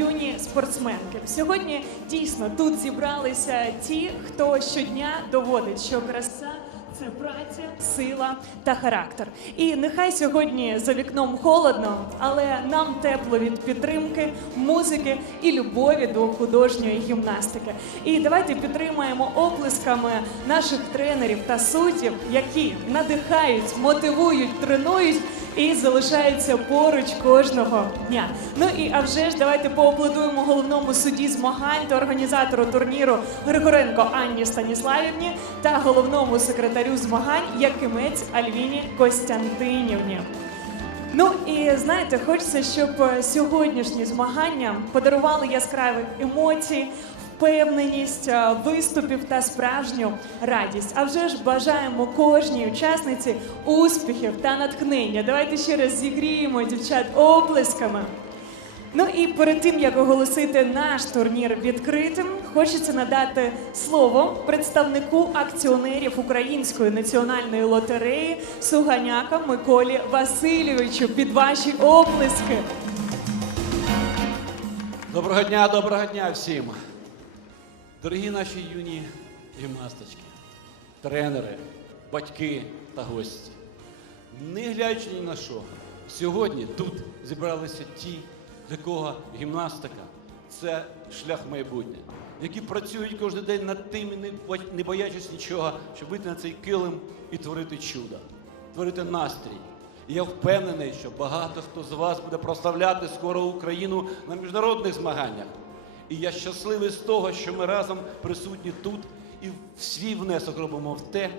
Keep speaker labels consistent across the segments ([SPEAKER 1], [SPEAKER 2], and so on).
[SPEAKER 1] юні спортсменки. Сьогодні дійсно тут зібралися ті, хто щодня доводить, що краса це праця, сила та характер. І нехай сьогодні за вікном холодно, але нам тепло від підтримки, музики і любові до художньої гімнастики. І давайте підтримаємо оплесками наших тренерів та суддів, які надихають, мотивують, тренують і залишаються поруч кожного дня. Ну і а вже ж давайте поаплодуємо головному судді змагань та організатору турніру Григоренко Анні Станіславівні та головному секретарю змагань Якимець Альвіні Костянтинівні. Ну і знаєте, хочеться, щоб е, сьогоднішні змагання подарували яскраві емоції, впевненість е, виступів та справжню радість. А вже ж бажаємо кожній учасниці успіхів та натхнення. Давайте ще раз зігріємо дівчат оплесками. Ну і перед тим як оголосити наш турнір відкритим, хочеться надати слово представнику акціонерів Української національної лотереї Суганяка Миколі Васильовичу під ваші оплески.
[SPEAKER 2] Доброго дня, доброго дня всім. Дорогі наші юні гімнасточки, тренери, батьки та гості. Не глядячи ні на що, сьогодні тут зібралися ті, для кого гімнастика це шлях майбутнє, які працюють кожен день над тим, не боячись нічого, щоб вийти на цей килим і творити чудо, творити настрій. І я впевнений, що багато хто з вас буде прославляти скоро Україну на міжнародних змаганнях. І я щасливий з того, що ми разом присутні тут і свій внесок робимо в те,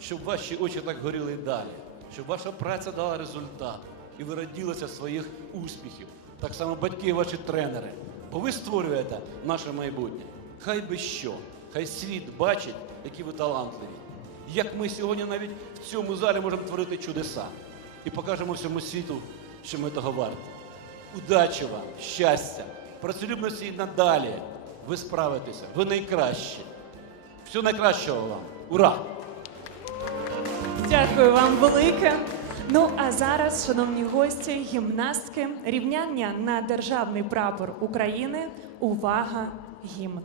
[SPEAKER 2] щоб ваші очі так горіли і далі, щоб ваша праця дала результат, і ви раділися своїх успіхів. Так само батьки, і ваші тренери. Бо ви створюєте наше майбутнє. Хай би що, хай світ бачить, які ви талантливі. Як ми сьогодні навіть в цьому залі можемо творити чудеса і покажемо всьому світу, що ми того варті. Удачі вам, щастя, працелюбності і надалі. Ви справитеся, ви найкращі. Всього найкращого вам. Ура!
[SPEAKER 1] Дякую вам велике. Ну а зараз, шановні гості, гімнастки, рівняння на державний прапор України. Увага, гімн.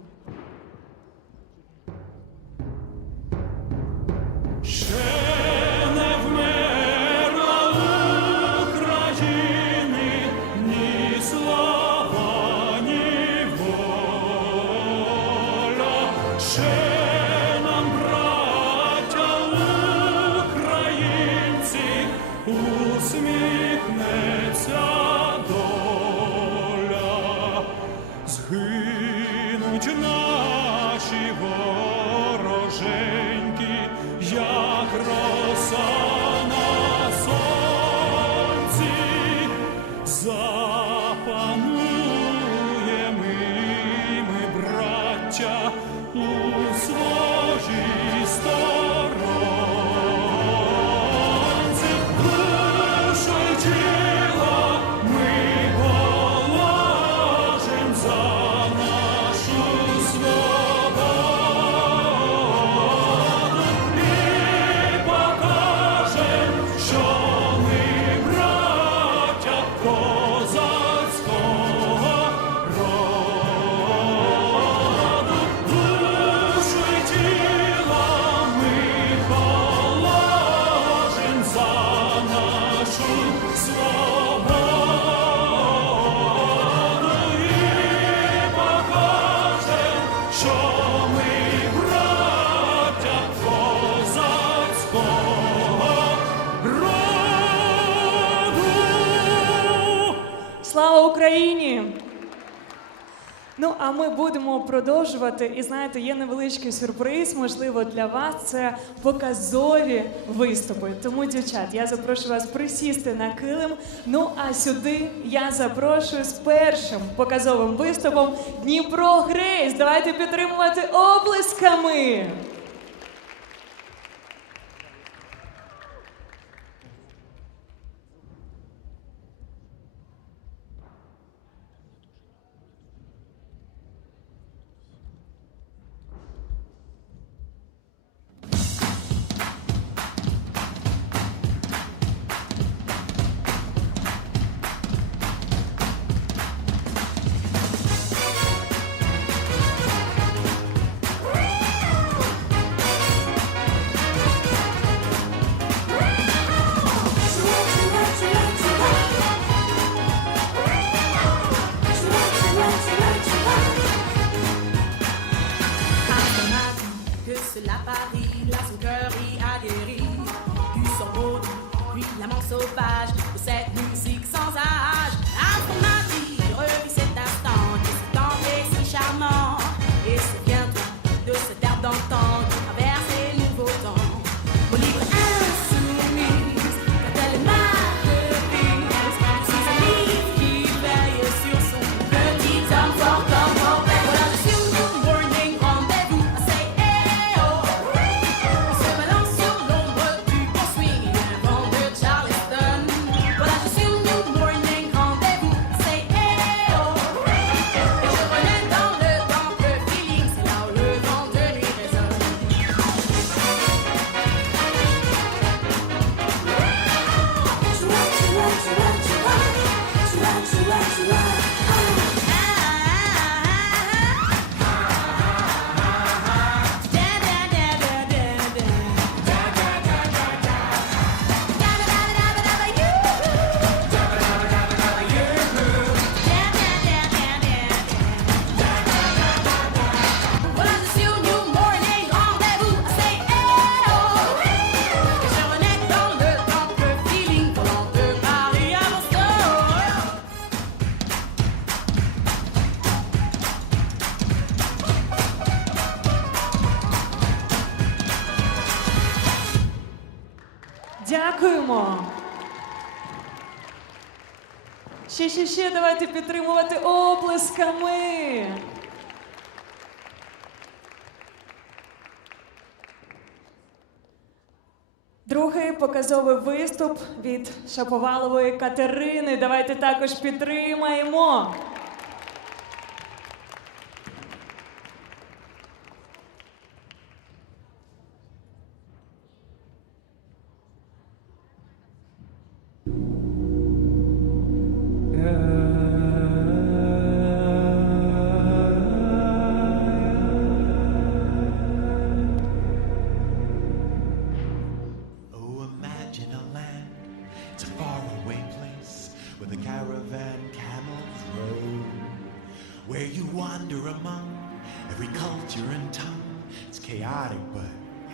[SPEAKER 3] Ми
[SPEAKER 1] будемо продовжувати. І знаєте, є невеличкий сюрприз, можливо, для вас це показові виступи. Тому, дівчат, я запрошую вас присісти на килим. Ну а сюди я запрошую з першим показовим виступом Дніпро Грейс. Давайте підтримувати Дякуємо. Ще, ще, ще давайте підтримувати оплесками. Другий показовий виступ від Шаповалової Катерини. Давайте також підтримаємо.
[SPEAKER 4] every culture and tongue. It's chaotic, but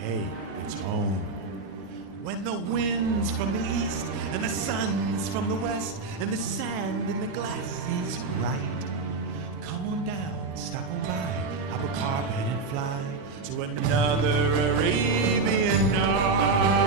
[SPEAKER 4] hey, it's home. When the wind's from the east and the sun's from the west and the sand in the glass is right. Come on down, stop on by, hop a carpet and fly to another Arabian night.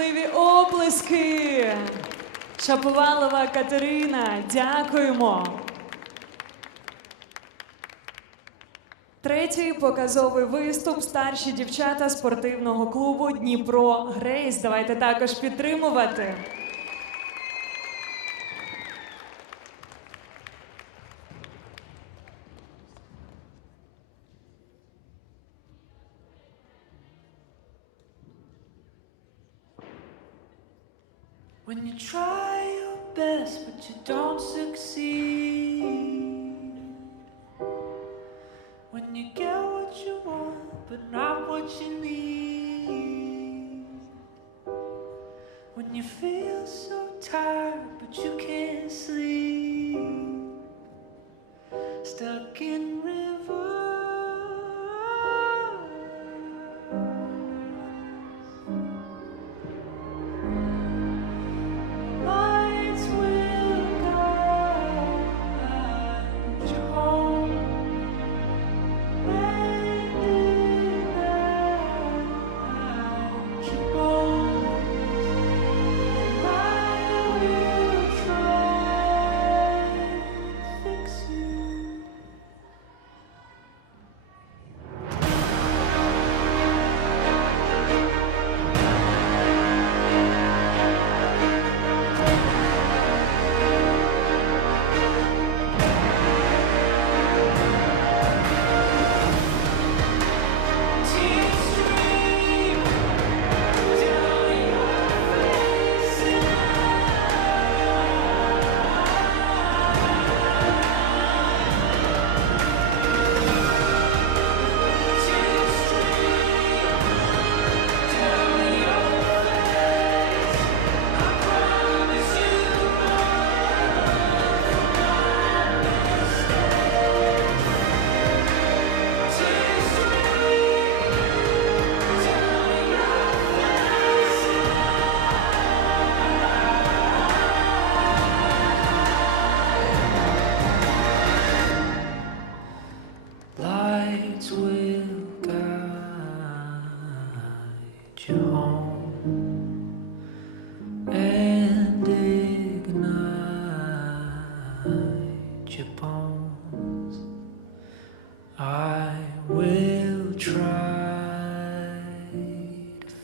[SPEAKER 1] бурхливі оплески. Шаповалова Катерина. Дякуємо. Третій показовий виступ старші дівчата спортивного клубу Дніпро Грейс. Давайте також підтримувати.
[SPEAKER 5] When you try your best but you don't succeed.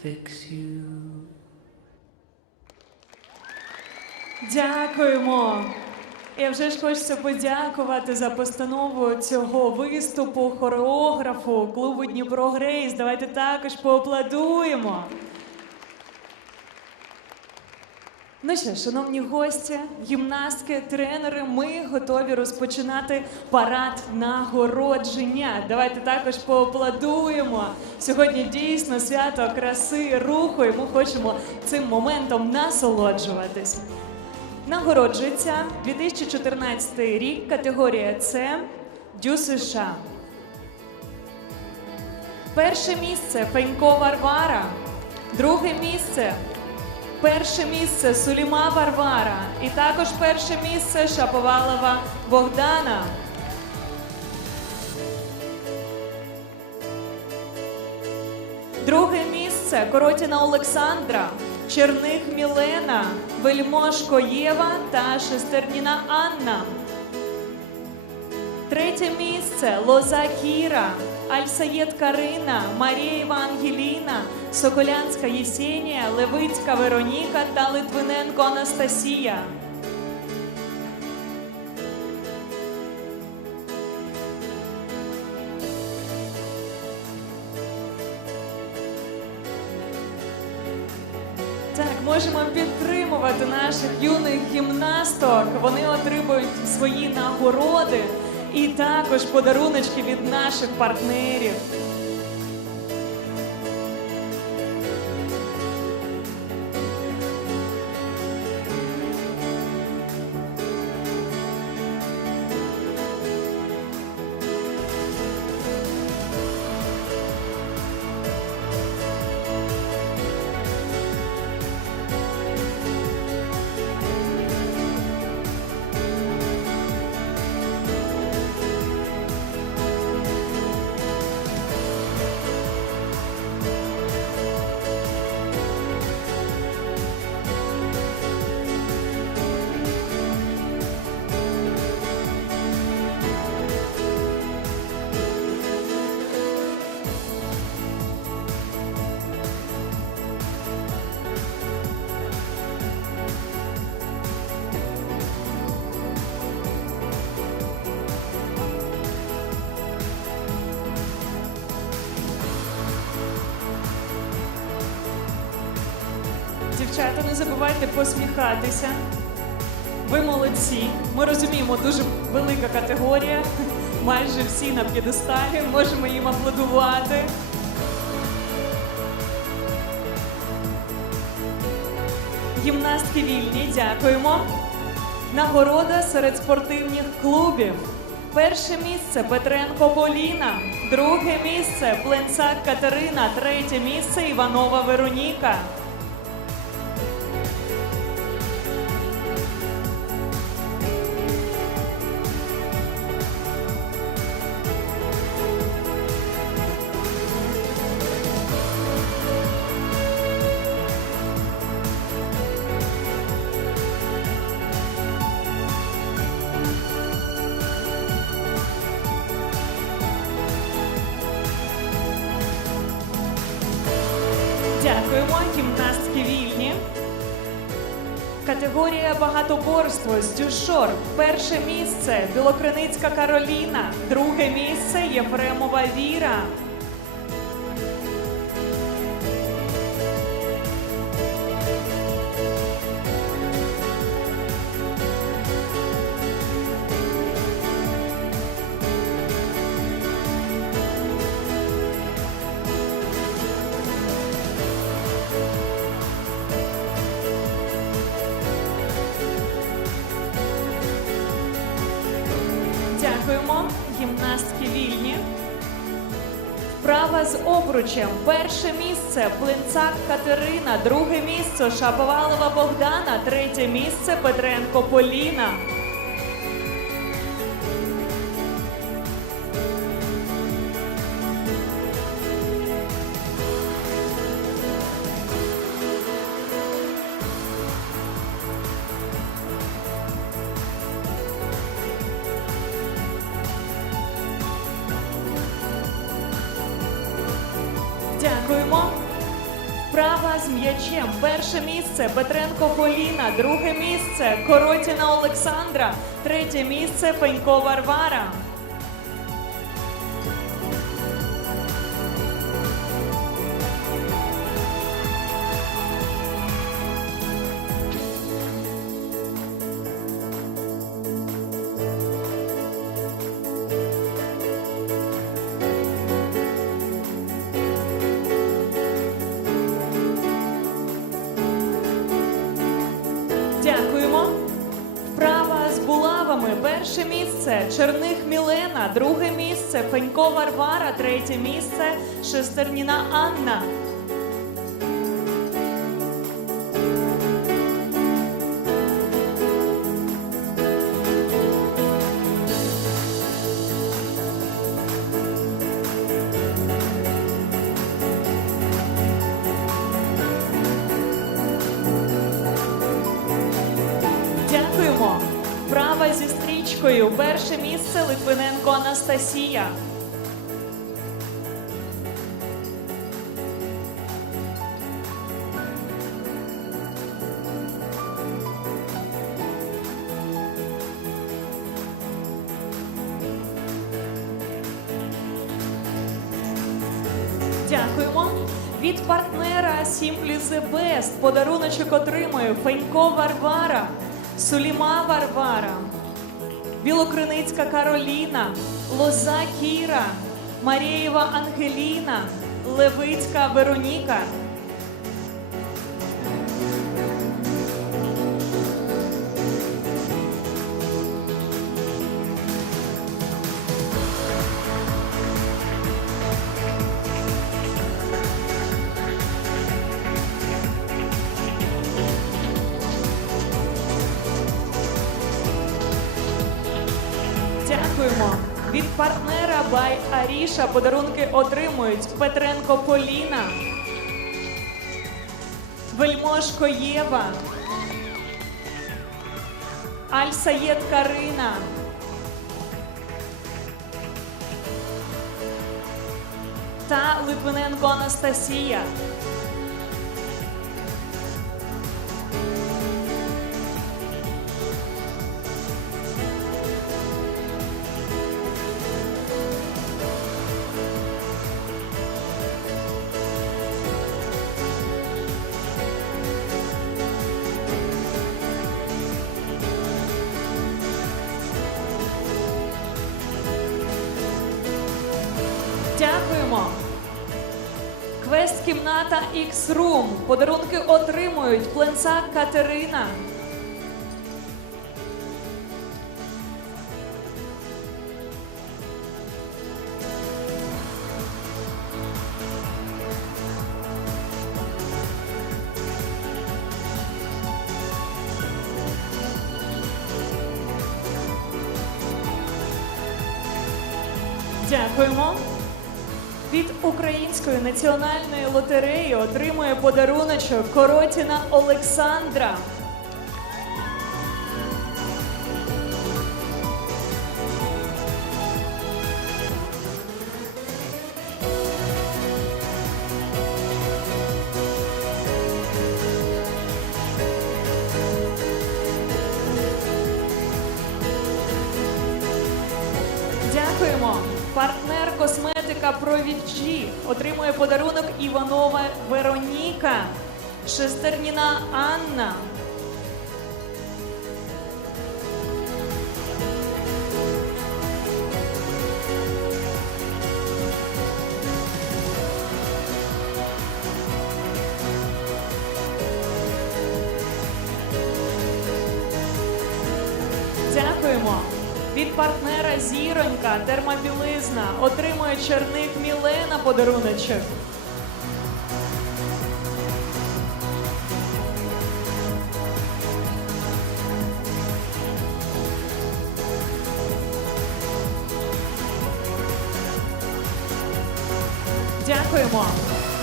[SPEAKER 5] fix you.
[SPEAKER 1] Дякуємо. Я вже ж хочеться подякувати за постанову цього виступу хореографу клубу Дніпро Грейс. Давайте також поаплодуємо. Ну що, шановні гості, гімнастки, тренери, ми готові розпочинати парад нагородження. Давайте також поаплодуємо. Сьогодні дійсно свято краси, руху, і ми хочемо цим моментом насолоджуватись. Нагороджується 2014 рік, категорія С Дю США. Перше місце Фенько Варвара. Друге місце. Перше місце Суліма Варвара. І також перше місце Шаповалова Богдана. Друге місце Коротіна Олександра, Черних Мілена, Вельмошко Єва та Шестерніна Анна. Третє місце Лоза Кіра, Альсаєт Карина, Марієва Ангеліна, Соколянська Єсенія, Левицька Вероніка та Литвиненко Анастасія. Так, можемо підтримувати наших юних гімнасток. Вони отримують свої нагороди і також подаруночки від наших партнерів. Забувайте посміхатися. Ви молодці. Ми розуміємо, дуже велика категорія. Майже всі на п'єдесталі. Можемо їм аплодувати. Гімнастки вільні, дякуємо. Нагорода серед спортивних клубів. Перше місце Петренко Поліна, друге місце Пленцак Катерина, третє місце Іванова Вероніка. Дякуємо, гімнастки вільні. Категорія багатоборство з дюшор. Перше місце Білокриницька Кароліна. Друге місце Єфремова Віра. Вправа з обручем. Перше місце Плинцак Катерина, друге місце Шаповалова Богдана, третє місце Петренко Поліна. Місце Поліна, друге місце. Коротіна Олександра, третє місце. Пенько Варвара. Перше місце Черних Мілена, друге місце Фенько Варвара, третє місце Шестерніна Анна. Стрічкою. Перше місце Литвиненко Анастасія. Дякуємо. Від партнера Simply the Best подаруночок отримує Фенько Варвара, Суліма Варвара, Білокриницька Кароліна, Лоза Кіра, Марієва Ангеліна, Левицька Вероніка. Аріша подарунки отримують Петренко Поліна, Вельмошко Єва, Аль-Саєд Карина. Та Литвиненко Анастасія. Отримують Пленцак Катерина. Дякуємо. Від Української національної лотереї отримує подаруночок Коротіна Олександра. Дякуємо. Партнер косметика Провіджі отримує подарунок Іванова Вероніка, Шестерніна Анна. Зіронька термобілизна отримує черник Мілена подаруночок. Дякуємо.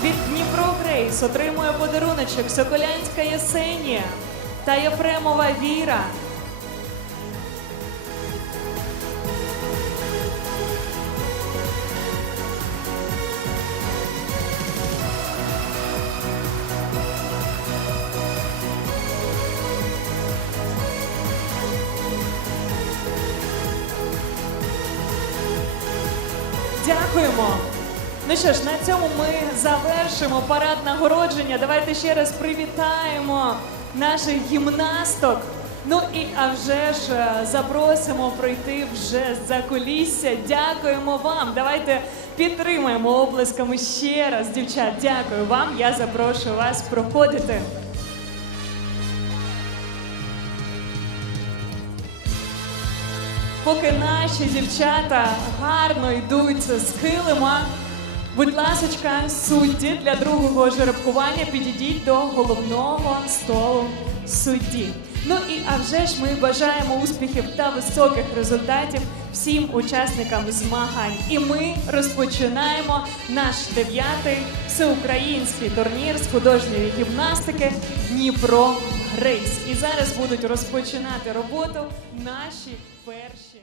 [SPEAKER 1] Від Дніпро Грейс отримує подаруночок Соколянська Єсенія та Єфремова Віра. Що ж, на цьому ми завершимо парад нагородження. Давайте ще раз привітаємо наших гімнасток. Ну і а вже ж е, запросимо пройти вже за колісся. Дякуємо вам. Давайте підтримаємо оплесками ще раз, дівчат. Дякую вам. Я запрошую вас проходити. Поки наші дівчата гарно йдуть з будь ласочка, судді для другого жеребкування підійдіть до головного столу судді. Ну і а вже ж ми бажаємо успіхів та високих результатів всім учасникам змагань. І ми розпочинаємо наш дев'ятий всеукраїнський турнір з художньої гімнастики Дніпро Грейс. І зараз будуть розпочинати роботу наші перші.